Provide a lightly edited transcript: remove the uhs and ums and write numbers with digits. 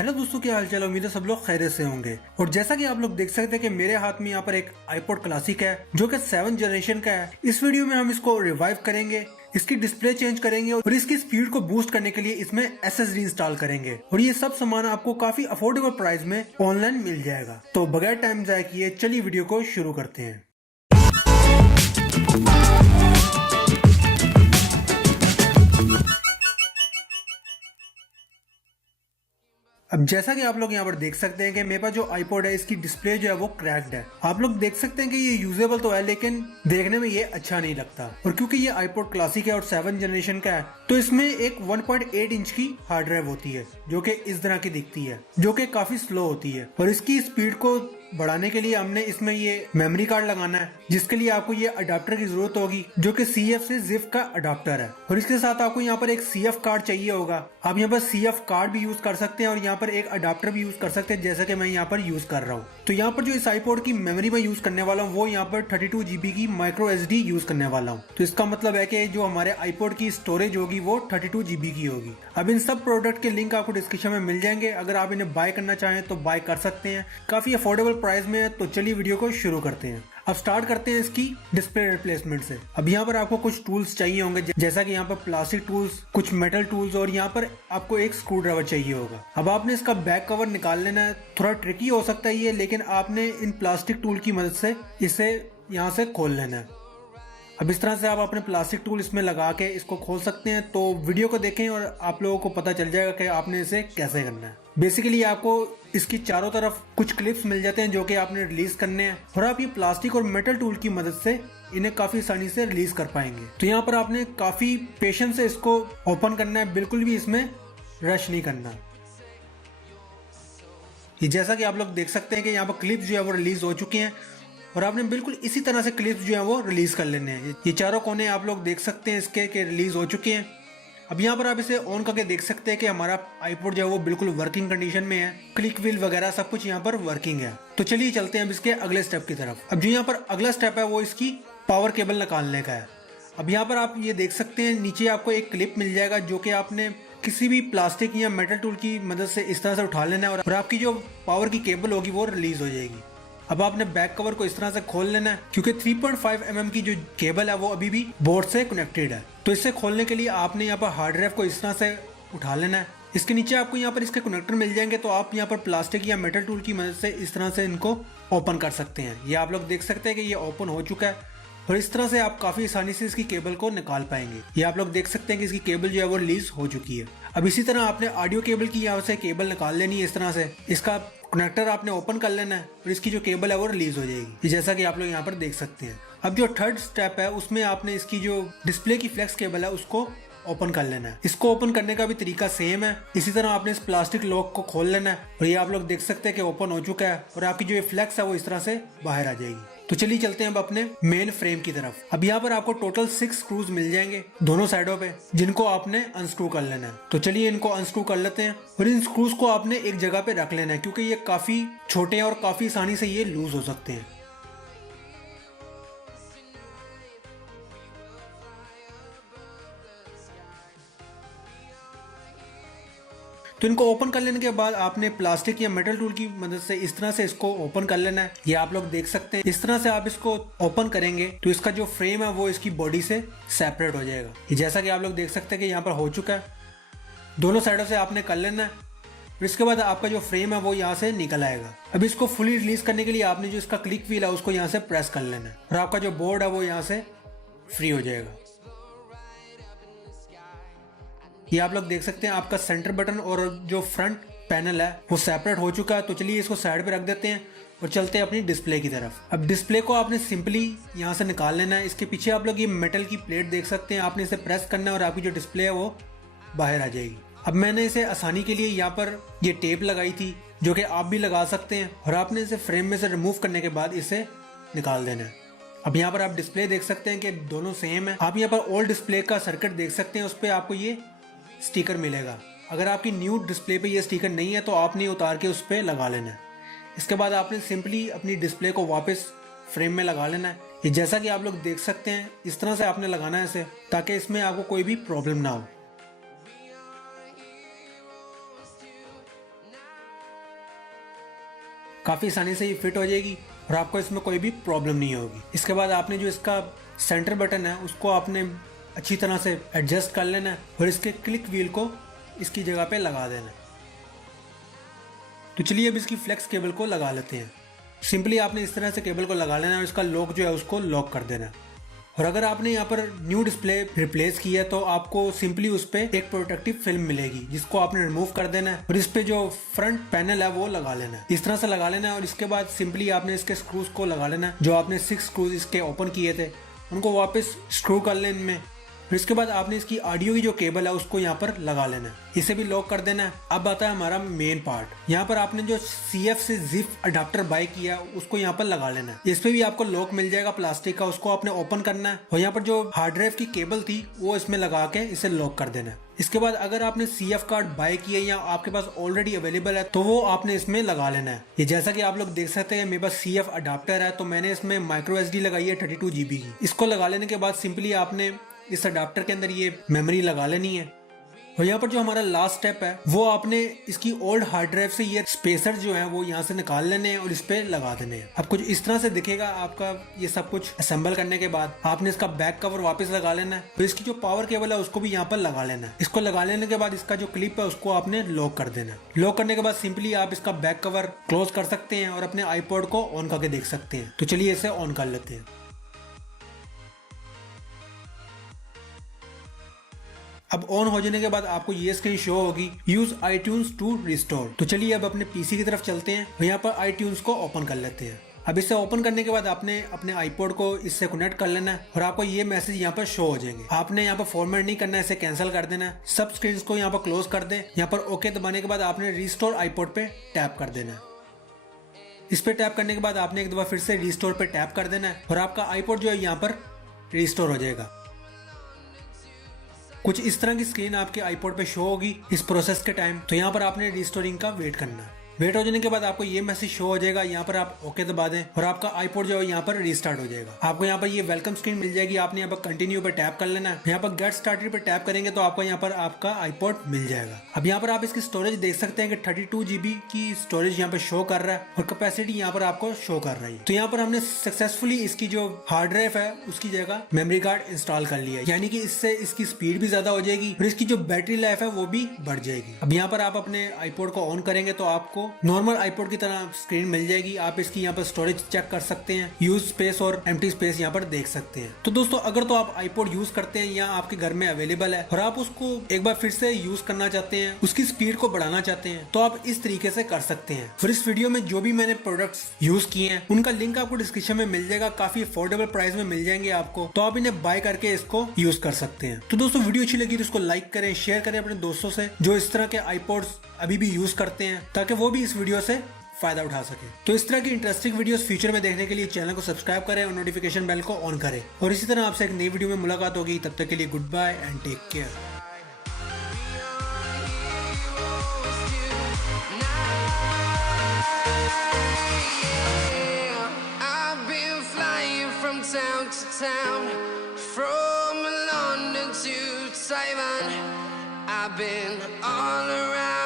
Hello दोस्तों, क्या हाल चाल। उम्मीद है सब लोग खैरियत से होंगे। और जैसा कि आप लोग देख सकते हैं कि मेरे हाथ में यहाँ पर एक आईपॉड क्लासिक है जो कि 7th जनरेशन का है। इस वीडियो में हम इसको रिवाइव करेंगे, इसकी डिस्प्ले चेंज करेंगे और इसकी स्पीड को बूस्ट करने के लिए इसमें एसएसडी इंस्टॉल करेंगे। और ये सब सामान आपको काफी अफोर्डेबल प्राइस में ऑनलाइन मिल जाएगा। तो बगैर टाइम जाए किए चलिए वीडियो को शुरू करते हैं। अब जैसा कि आप लोग यहाँ पर देख सकते हैं कि मेरे पास जो आईपॉड है इसकी डिस्प्ले जो है वो क्रैक्ड है। आप लोग देख सकते हैं कि ये यूजेबल तो है लेकिन देखने में ये अच्छा नहीं लगता। और क्योंकि ये आईपॉड क्लासिक है और 7th जनरेशन का है तो इसमें एक 1.8 इंच की हार्ड ड्राइव होती है जो कि इस तरह की दिखती है, जो कि काफी स्लो होती है। और इसकी स्पीड को बढ़ाने के लिए हमने इसमें ये मेमोरी कार्ड लगाना है, जिसके लिए आपको ये अडाप्टर की जरूरत होगी जो कि CF से ZIF का अडाप्टर है। और इसके साथ आपको यहाँ पर एक CF कार्ड चाहिए होगा। आप यहाँ पर CF कार्ड भी यूज कर सकते हैं और यहाँ पर एक अडाप्टर भी यूज कर सकते हैं, जैसा कि मैं यहाँ पर यूज कर रहा हूँ। तो यहाँ पर जो इस आईपॉड की मेमोरी में यूज करने वाला हूँ वो यहाँ पर 32 GB की माइक्रो SD यूज करने वाला हूँ। तो इसका मतलब है कि जो हमारे आईपॉड की स्टोरेज होगी वो 32 GB की होगी। अब इन सब प्रोडक्ट के लिंक आपको डिस्क्रिप्शन में मिल जाएंगे। अगर आप इन्हें बाय करना चाहें तो बाय कर सकते हैं, काफी अफोर्डेबल प्राइस में है। तो चलिए वीडियो को शुरू करते हैं। अब स्टार्ट करते हैं इसकी डिस्प्ले रिप्लेसमेंट से। अब यहाँ पर आपको कुछ टूल्स चाहिए होंगे, जैसा कि यहाँ पर प्लास्टिक टूल्स, कुछ मेटल टूल्स और यहाँ पर आपको एक स्क्रू ड्राइवर चाहिए होगा। अब आपने इसका बैक कवर निकाल लेना है। थोड़ा ट्रिकी हो सकता है ये, लेकिन आपने इन प्लास्टिक टूल की मदद से इसे यहाँ से खोल लेना है। अब इस तरह से आप अपने प्लास्टिक टूल इसमें लगा के इसको खोल सकते हैं। तो वीडियो को देखें और आप लोगों को पता चल जाएगा कि आपने इसे कैसे करना है। बेसिकली आपको इसकी चारों तरफ कुछ क्लिप्स मिल जाते हैं जो कि आपने रिलीज करने हैं और आप ये प्लास्टिक और मेटल टूल की मदद से इन्हें काफी आसानी से रिलीज कर पाएंगे। तो यहाँ पर आपने काफी पेशेंस से इसको ओपन करना है, बिल्कुल भी इसमें रश नहीं करना। ये जैसा कि आप लोग देख सकते हैं कि यहाँ पर क्लिप्स जो है वो रिलीज हो चुके हैं और आपने बिल्कुल इसी तरह से क्लिप्स जो है वो रिलीज कर लेने हैं। ये चारों कोने आप लोग देख सकते हैं इसके कि रिलीज हो चुके हैं। अब यहाँ पर आप इसे ऑन करके देख सकते हैं कि हमारा आईपॉड जो है वो बिल्कुल वर्किंग कंडीशन में है। क्लिक व्हील वगैरह सब कुछ यहाँ पर वर्किंग है। तो चलिए चलते हैं अब इसके अगले स्टेप की तरफ। अब जो यहाँ पर अगला स्टेप है वो इसकी पावर केबल निकालने का है। अब यहाँ पर आप ये देख सकते हैं नीचे आपको एक क्लिप मिल जाएगा जो कि आपने किसी भी प्लास्टिक या मेटल टूल की मदद से इस तरह से उठा लेना है और आपकी जो पावर की केबल होगी वो रिलीज हो जाएगी। अब आपने बैक कवर को इस तरह से खोल लेना है, क्योंकि 3.5 mm की जो केबल है वो अभी भी बोर्ड से कनेक्टेड है। तो इसे खोलने के लिए आपने यहाँ पर हार्ड ड्राइव को इस तरह से उठा लेना है। इसके नीचे आपको यहाँ पर इसके कनेक्टर मिल जाएंगे, तो आप यहाँ पर प्लास्टिक या मेटल टूल की मदद से इस तरह से इनको ओपन कर सकते हैं। ये आप लोग देख सकते हैं कि ये ओपन हो चुका है और इस तरह से आप काफी आसानी से इसकी केबल को निकाल पाएंगे। ये आप लोग देख सकते हैं कि इसकी केबल जो है वो रिलीज हो चुकी है। अब इसी तरह आपने ऑडियो केबल की यहाँ से केबल निकाल लेनी है। इस तरह से इसका कनेक्टर आपने ओपन कर लेना है और इसकी जो केबल है वो रिलीज हो जाएगी, जैसा कि आप लोग यहाँ पर देख सकते हैं। अब जो थर्ड स्टेप है उसमें आपने इसकी जो डिस्प्ले की फ्लेक्स केबल है उसको ओपन कर लेना है। इसको ओपन करने का भी तरीका सेम है। इसी तरह आपने इस प्लास्टिक लॉक को खोल लेना है और ये आप लोग देख सकते हैं कि ओपन हो चुका है और आपकी जो ये फ्लेक्स है वो इस तरह से बाहर आ जाएगी। तो चलिए चलते हैं अब अपने मेन फ्रेम की तरफ। अब यहाँ पर आपको टोटल 6 स्क्रूज मिल जाएंगे दोनों साइडों पे, जिनको आपने अनस्क्रू कर लेना है। तो चलिए इनको अनस्क्रू कर लेते हैं और इन स्क्रूज को आपने एक जगह पे रख लेना है, क्योंकि ये काफी छोटे हैं और काफी आसानी से ये लूज हो सकते हैं। तो इनको ओपन कर लेने के बाद आपने प्लास्टिक या मेटल टूल की मदद से इस तरह से इसको ओपन कर लेना है। ये आप लोग देख सकते हैं। इस तरह से आप इसको ओपन करेंगे तो इसका जो फ्रेम है वो इसकी बॉडी से सेपरेट हो जाएगा। ये जैसा कि आप लोग देख सकते हैं कि यहाँ पर हो चुका है। दोनों साइडों से आपने कर लेना है और इसके बाद आपका जो फ्रेम है वो यहाँ से निकल आएगा। अब इसको फुली रिलीज करने के लिए आपने जो इसका क्लिक व्हील है उसको यहाँ से प्रेस कर लेना है और आपका जो बोर्ड है वो यहाँ से फ्री हो जाएगा। ये आप लोग देख सकते हैं आपका सेंटर बटन और जो फ्रंट पैनल है वो सेपरेट हो चुका है। तो चलिए इसको साइड पे रख देते हैं और चलते हैं अपनी डिस्प्ले की तरफ। अब डिस्प्ले को आपने सिंपली यहाँ से निकाल लेना है। इसके पीछे आप लोग ये मेटल की प्लेट देख सकते हैं, आपने इसे प्रेस करना है और आपकी जो डिस्प्ले है वो बाहर आ जाएगी। अब मैंने इसे आसानी के लिए यहाँ पर ये टेप लगाई थी जो कि आप भी लगा सकते हैं और आपने इसे फ्रेम में से रिमूव करने के बाद इसे निकाल देना है। अब यहाँ पर आप डिस्प्ले देख सकते हैं कि दोनों सेम है। आप यहाँ पर ओल्ड डिस्प्ले का सर्किट देख सकते हैं, उस पर आपको ये स्टिकर मिलेगा। अगर आपकी न्यू डिस्प्ले पे ये स्टिकर नहीं है तो आपने उतार के उस पर लगा लेना है। इसके बाद आपने सिंपली अपनी डिस्प्ले को वापस फ्रेम में लगा लेना है। ये जैसा कि आप लोग देख सकते हैं इस तरह से आपने लगाना है इसे, ताकि इसमें आपको कोई भी प्रॉब्लम ना हो। काफ़ी आसानी से ये फिट हो जाएगी और आपको इसमें कोई भी प्रॉब्लम नहीं होगी। इसके बाद आपने जो इसका सेंटर बटन है उसको आपने अच्छी तरह से एडजस्ट कर लेना है और इसके क्लिक व्हील को इसकी जगह पे लगा देना है। तो चलिए अब इसकी फ्लेक्स केबल को लगा लेते हैं। सिंपली आपने इस तरह से केबल को लगा लेना है और इसका लॉक जो है उसको लॉक कर देना है। और अगर आपने यहाँ पर न्यू डिस्प्ले रिप्लेस किया तो आपको सिंपली उस पर एक प्रोटेक्टिव फिल्म मिलेगी जिसको आपने रिमूव कर देना है और इस पे जो फ्रंट पैनल है वो लगा लेना है। इस तरह से लगा लेना है और इसके बाद सिंपली आपने इसके स्क्रूज को लगा लेना है। जो आपने 6 स्क्रूज इसके ओपन किए थे उनको वापस स्क्रू कर लें इनमें। फिर इसके बाद आपने इसकी ऑडियो की जो केबल है उसको यहाँ पर लगा लेना है, इसे भी लॉक कर देना है। अब आता है हमारा मेन पार्ट। यहाँ पर आपने जो CF से जिप अडाप्टर बाय किया उसको यहाँ पर लगा लेना है। इस पे भी आपको लॉक मिल जाएगा प्लास्टिक का, उसको आपने ओपन करना है और यहाँ पर जो हार्ड ड्राइव की केबल थी वो इसमें लगा के इसे लॉक कर देना है। इसके बाद अगर आपने CF कार्ड बाय किया या आपके पास ऑलरेडी अवेलेबल है तो वो आपने इसमें लगा लेना है। ये जैसा कि आप लोग देख सकते हैं मेरे पास CF अडाप्टर है तो मैंने इसमें माइक्रो SD लगाई है 32 GB की। इसको लगा लेने के बाद सिंपली आपने इस अडाप्टर के अंदर ये मेमोरी लगा लेनी है और यहाँ पर जो हमारा लास्ट स्टेप है वो आपने इसकी ओल्ड हार्ड ड्राइव से ये स्पेसर जो है वो यहाँ से निकाल लेने हैं और इस पे लगा देने हैं। अब कुछ इस तरह से दिखेगा आपका ये सब कुछ असेंबल करने के बाद। आपने इसका बैक कवर वापस लगा लेना है और इसकी जो पावर केबल है उसको भी यहाँ पर लगा लेना है। इसको लगा लेने के बाद इसका जो क्लिप है उसको आपने लॉक कर देना है। लॉक करने के बाद सिंपली आप इसका बैक कवर क्लोज कर सकते हैं और अपने आईपॉड को ऑन करके देख सकते हैं। तो चलिए इसे ऑन कर लेते हैं। अब ऑन हो जाने के बाद आपको ये स्क्रीन शो होगी यूज iTunes टू रिस्टोर। तो चलिए अब अपने पीसी की तरफ चलते हैं और यहाँ पर iTunes को ओपन कर लेते हैं। अब इसे ओपन करने के बाद आपने अपने आईपॉड को इससे कनेक्ट कर लेना है और आपको ये मैसेज यहाँ पर शो हो जाएंगे। आपने यहाँ पर फॉर्मेट नहीं करना है, इसे कैंसिल कर देना है। सब स्क्रीन को यहाँ पर क्लोज कर दें। यहाँ पर ओके दबाने के बाद आपने रिस्टोर आईपॉड पे टैप कर देना है। इस पे टैप करने के बाद आपने एक दफा फिर से रिस्टोर पे टैप कर देना है और आपका आईपॉड जो है यहाँ पर रिस्टोर हो जाएगा। कुछ इस तरह की स्क्रीन आपके आईपॉड पे शो होगी इस प्रोसेस के टाइम। तो यहाँ पर आपने रिस्टोरिंग का वेट करना है। वेट हो जाने के बाद आपको ये मैसेज शो हो जाएगा, यहाँ पर आप ओके दबा दें और आपका आईपॉड जो है यहाँ पर रीस्टार्ट हो जाएगा। आपको यहाँ पर ये वेलकम स्क्रीन मिल जाएगी। आपने यहाँ पर कंटिन्यू पे टैप कर लेना है। यहाँ पर गेट स्टार्टेड पे टैप करेंगे तो आपको यहाँ पर आपका आईपॉड मिल जाएगा। अब यहाँ पर आप इसकी स्टोरेज देख सकते हैं कि 32 GB की स्टोरेज यहाँ पर शो कर रहा है और कैपेसिटी यहाँ पर आपको शो कर रही है। तो यहाँ पर हमने सक्सेसफुली इसकी जो हार्ड ड्राइव है उसकी जगह मेमोरी कार्ड इंस्टॉल कर लिया है, यानी कि इससे इसकी स्पीड भी ज्यादा हो जाएगी और इसकी जो बैटरी लाइफ है वो भी बढ़ जाएगी। अब यहाँ पर आप अपने आईपॉड को ऑन करेंगे तो आपको नॉर्मल आईपॉड की तरह स्क्रीन मिल जाएगी। आप इसकी यहाँ पर स्टोरेज चेक कर सकते हैं, यूज स्पेस और एम्प्टी स्पेस यहाँ पर देख सकते हैं। तो दोस्तों अगर तो आप आईपॉड यूज करते हैं या आपके घर में अवेलेबल है और आप उसको एक बार फिर से यूज करना चाहते हैं, उसकी स्पीड को बढ़ाना चाहते हैं तो आप इस तरीके से कर सकते हैं। फिर इस वीडियो में जो भी मैंने प्रोडक्ट्स यूज किए हैं उनका लिंक आपको डिस्क्रिप्शन में मिल जाएगा। काफी अफोर्डेबल प्राइस में मिल जाएंगे आपको, तो आप इन्हें बाय करके इसको यूज कर सकते हैं। तो दोस्तों वीडियो अच्छी लगी तो इसको लाइक करें, शेयर करें अपने दोस्तों से जो इस तरह के आईपॉड्स अभी भी यूज करते हैं, ताकि वो भी इस वीडियो से फायदा उठा सके। तो इस तरह की इंटरेस्टिंग वीडियोस फ्यूचर में देखने के लिए चैनल को सब्सक्राइब करें और नोटिफिकेशन बेल को ऑन करें। और इसी तरह आपसे एक नई वीडियो में मुलाकात होगी। तब तक के लिए goodbye and take care. Town to town, from London to Taiwan, I've been all around.